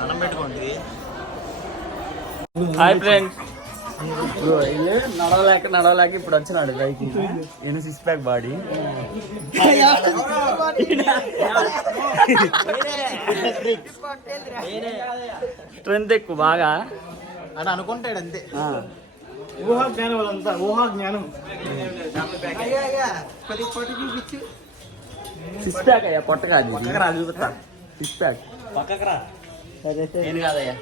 అన్నం పెట్టుకోండి. Hi friends, నడవలేక ఇప్పుడు వచ్చినాడు బైక్. నేను 6 ప్యాక్ బాడీ. స్ట్రెంత్ ఎక్కువ బాగా అని అనుకుంటాడు అంతే. ఊహా జ్ఞానం అదంతా, ఊహా జ్ఞానం. 6 ప్యాక్ అయ్యా, పొట్ట కాదు. 6 ప్యాక్ పక్కకు రా. నేను కాదయ్యా,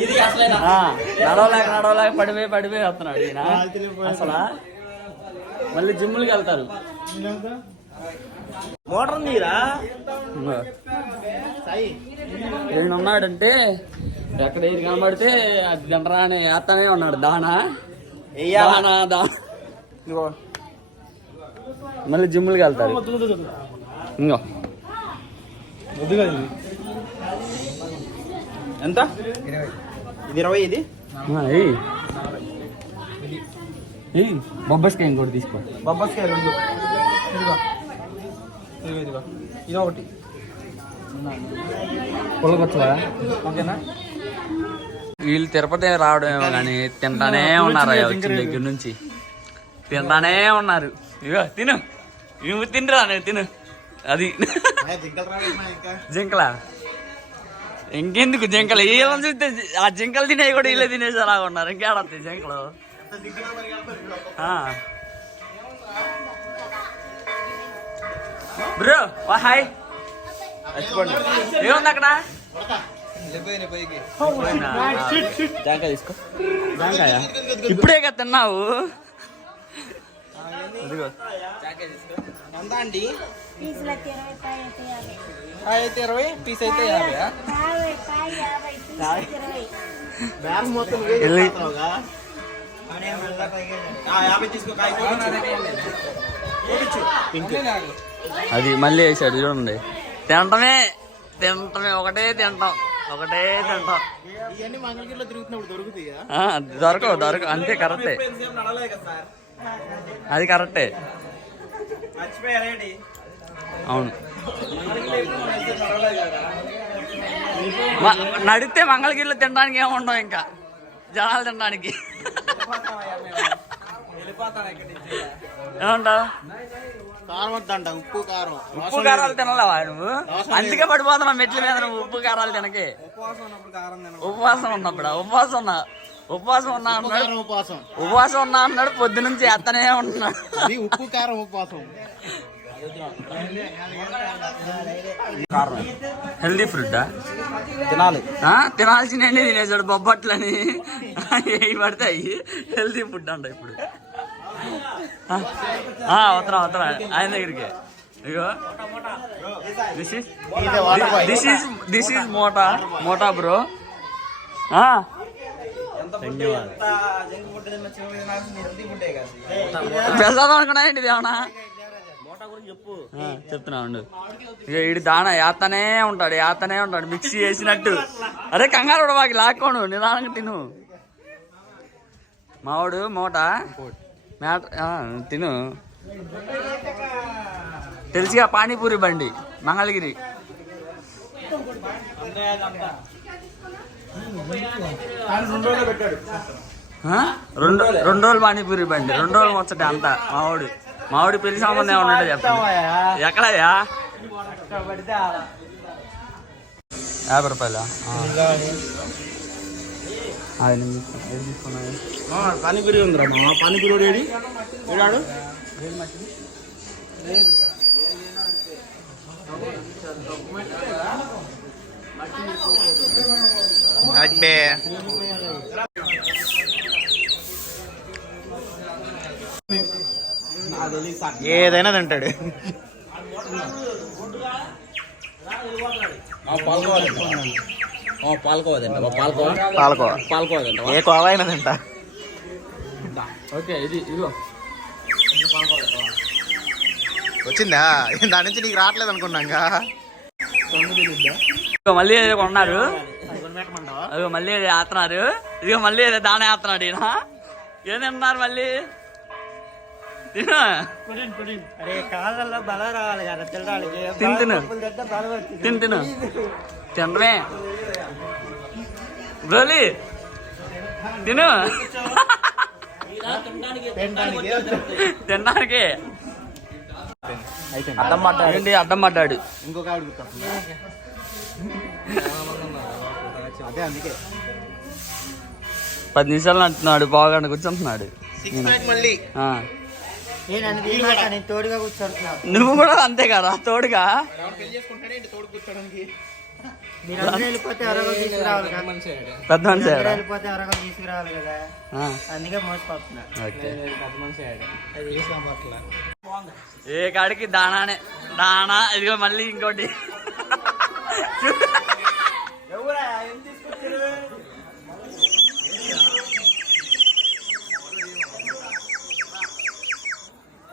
ఇది అసలైన నడవలేక పడిపోయి వస్తున్నాడు ఈయన. అసలు మళ్ళీ జిమ్ములకి వెళ్తారు. మోటార్ నీరా ఈయన ఉన్నాడంటే ఎక్కడ ఏది కనబడితే అది తింటరా అని వేస్తానే ఉన్నాడు. దానా మళ్ళీ జిమ్ములకి వెళ్తారు. ఇంకో ఎంత? ఇది 20. ఇది బొబ్బస్కాయ ఇంకోటి తీసుకో. బొబ్బస్కాయ 2. ఇదిగో ఇది ఒకటి. పుల్లకొచ్చా? ఓకేనా? వీళ్ళు తిరుపతి రావడమేమో కానీ తింటానే ఉన్నారు. వచ్చిన దగ్గర నుంచి తింటానే ఉన్నారు. ఇగో తిను, నువ్వు తినరా, నేను తిను. అది జింకలా ఇంకెందుకు జింకలు? వీళ్ళని చూస్తే ఆ జింకలు తినేవి కూడా వీళ్ళే తినేసేలాగా ఉన్నారు. ఇంకేడతాయి జింకలు? బ్రో హాయ్, ఏముంది అక్కడ? జాంకాయ తీసుకో. జాంకాయ ఇప్పుడే కదా తిన్నావు. ఎంత అండి? అయితే 20, పీస్ అయితే 50. మొత్తం 50 తీసుకో. అది మళ్ళీ వేసాడు చూడండి. తింటమే ఒకటే తింటాం. ఇవన్నీ మంగళగిరిలో తిరుగుతున్నప్పుడు దొరకవు అంతే. కరెక్టే, అది కరెక్టే. అవును, నడితే మంగళగిరిలో తినడానికి ఏముండవు, ఇంకా జనాలు తినడానికి. ఏమంటావు? కారం వద్దంట, ఉప్పు కారాలు తినలేవా నువ్వు? అందుకే పడిపోతున్నావు మెట్ల మీద. నువ్వు ఉప్పు కారాలు తినకే. ఉపవాసం ఉన్నా అన్నాడు. పొద్దు నుంచి ఎత్తనే ఉంటున్నాడు. ఉప్పు కారం ఉపవాసం. హెల్దీ ఫుడ్ తినాలి. తినాల్సినవి తినేసాడు. బొబ్బట్లని ఏవి పడతాయి హెల్దీ ఫుడ్ అంట. ఇప్పుడు వస్తున్నా ఆయన దగ్గరికి. ఇగో దిస్ ఈజ్ మోటా బ్రో. పెడదాం అనుకున్నా ఏంటి ఏమన్నా? చెప్తున్నా ఉండు. ఇక వీడి దానా యాతనే ఉంటాడు మిక్సీ చేసినట్టు. అరే కంగారు కూడా మాకు లాక్కోను, నిదానంగా తిను. మావాడు మోట తిను. తెలుసుగా పానీపూరి బండి మంగళగిరి. రెండు రోజులు పానీపూరి బండి, 2 రోజులు ముచ్చట అంతా. మావాడి పెళ్లి సంబంధం ఏమన్నా ఉంటే చెప్తాను. ఎక్కడయ్యా? 50 రూపాయలా? పానీపూరి ఉందిరా మా. పానీపూరి ఏడి ఏడాడు? ఏదైనా తింటాడు. పాల్కోవా ఏ కోవా అయినా తింటా. ఓకే, ఇదిగో వచ్చిందా దాని నుంచి నీకు రావట్లేదు అనుకున్నాగా. మళ్ళీ ఏదో కొన్నారు, అదిగో మళ్ళీ ఏదో ఆస్తున్నారు, ఇదిగో మళ్ళీ ఏదో దాన ఆస్తున్నాడు ఈయన. ఏం తింటున్నారు మళ్ళీ? తిను కాళ్ళల్లో బలం రావాలి కదా తినడానికి. తిను తిను తిను తిను తినమే బ్రోలీ తిను తినడానికి. అడ్డం పడ్డాడు. ఏంటి అడ్డం పడ్డాడు? ఇంకొక అదే అందుకే 10 నిమిషాలు అంటున్నాడు, బాగా కూర్చుంటున్నాడు. మళ్ళీ తోడుగా కూర్చోడుతున్నా. నువ్వు కూడా అంతే కదా తోడుగా. మీరందరూ వెళ్ళిపోతే ఎవరో తీసుకురావాలి కదా. పెద్ద మనిషి వెళ్ళిపోతే ఎవరో తీసుకురావాలి కదా, అందుకే మోసపోతున్నా. ఏ కాడికి దానానే దానా. ఇదిగో మళ్ళీ ఇంకోటి.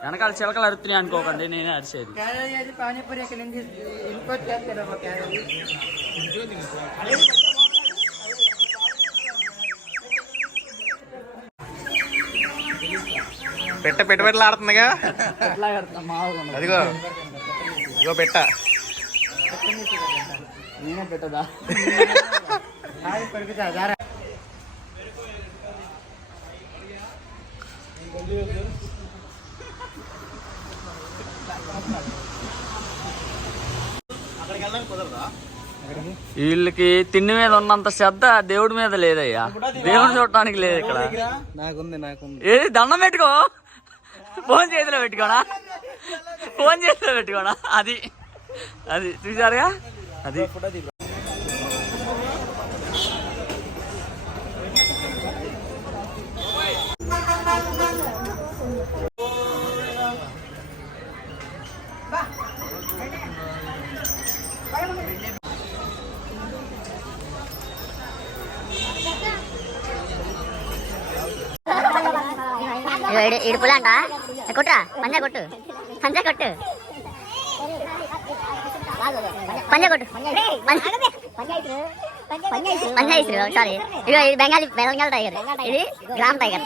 వెనకాల చిలకలు అరుతున్నాయి అనుకోకండి, నేనే అరిచేది. పానీపూరి ఎక్కడి నుంచి ఇంపోర్ట్ చేస్తాడు. పెట్టలాడుతుందిగా. అదిగో ఇగో పెట్ట. నేనే పెట్టదా? వీళ్ళకి తిండి మీద ఉన్నంత శ్రద్ధ దేవుడి మీద లేదయ్యా. దేవుడిని చూడటానికి లేదు ఇక్కడ. ఏది దండం పెట్టుకో, ఫోన్ చేతిలో పెట్టుకోనా, ఫోన్ చేతిలో పెట్టుకోనా. అది అది చూసారుగా. అది ఇడుపులంట కొట్టురా, పంజా కొట్టు, పంజా కొట్టు, పంజా కొట్టు, పంజాయిస్రు. సారీ, ఇదిగో ఇది బెంగాల్ టైగర్, ఇది గ్రామ్ టైగర్.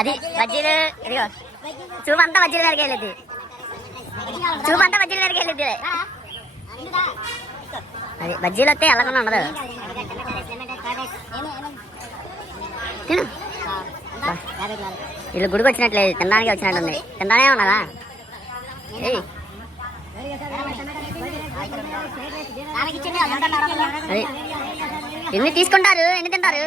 అది వజ్జీలు. ఇదిగో చూపంతా వజ్జీల దగ్గరికి వెళ్ళింది, చూపంతా వజ్జీల దగ్గరికి వెళ్ళింది. అది బజ్జీలు వస్తే వెళ్ళకుండా ఉండదు. తిను. వీళ్ళు గుడికి వచ్చినట్లేదు, తినడానికి వచ్చినట్టుంది. తింటానే ఉన్నదా? ఎన్ని తీసుకుంటారు, ఎన్ని తింటారు?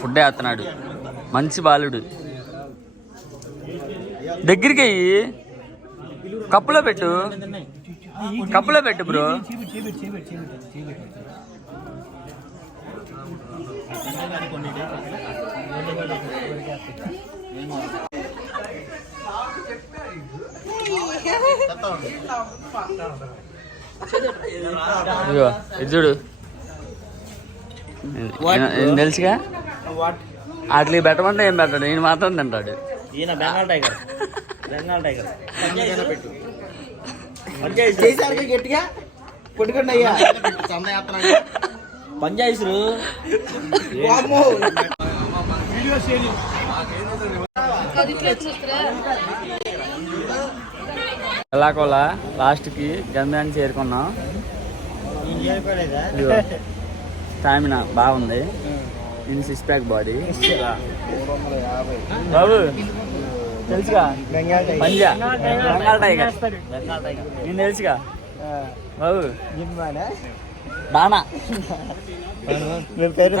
ఫుడ్ వేస్తున్నాడు మంచి బాలుడు. దగ్గరికి అయ్యి కప్పులో పెట్టు, కప్పులో పెట్టు బ్రో. ఇదిగో ఇది చూడు, తెలుసుగా. వాటికి పెట్టమంటే ఏం పెట్టాడు, ఈయన మాత్రం తింటాడు. ఈయన బెంగాల్ టైగర్, బెంగాల్ టైగర్. గట్టిగా కొట్టుకోండి అయ్యా. పంజాయిస్రు ఎలాకోలా లాస్ట్కి గమ్యాన్ని చేరుకున్నాం. స్టామినా బాగుంది, ఇన్ 6 ప్యాక్ బాడీ. బాబు తెలుసుగా పంజా, బెంగాల్ టైగర్, నేను తెలుసుగా బాబు. దానా పేరు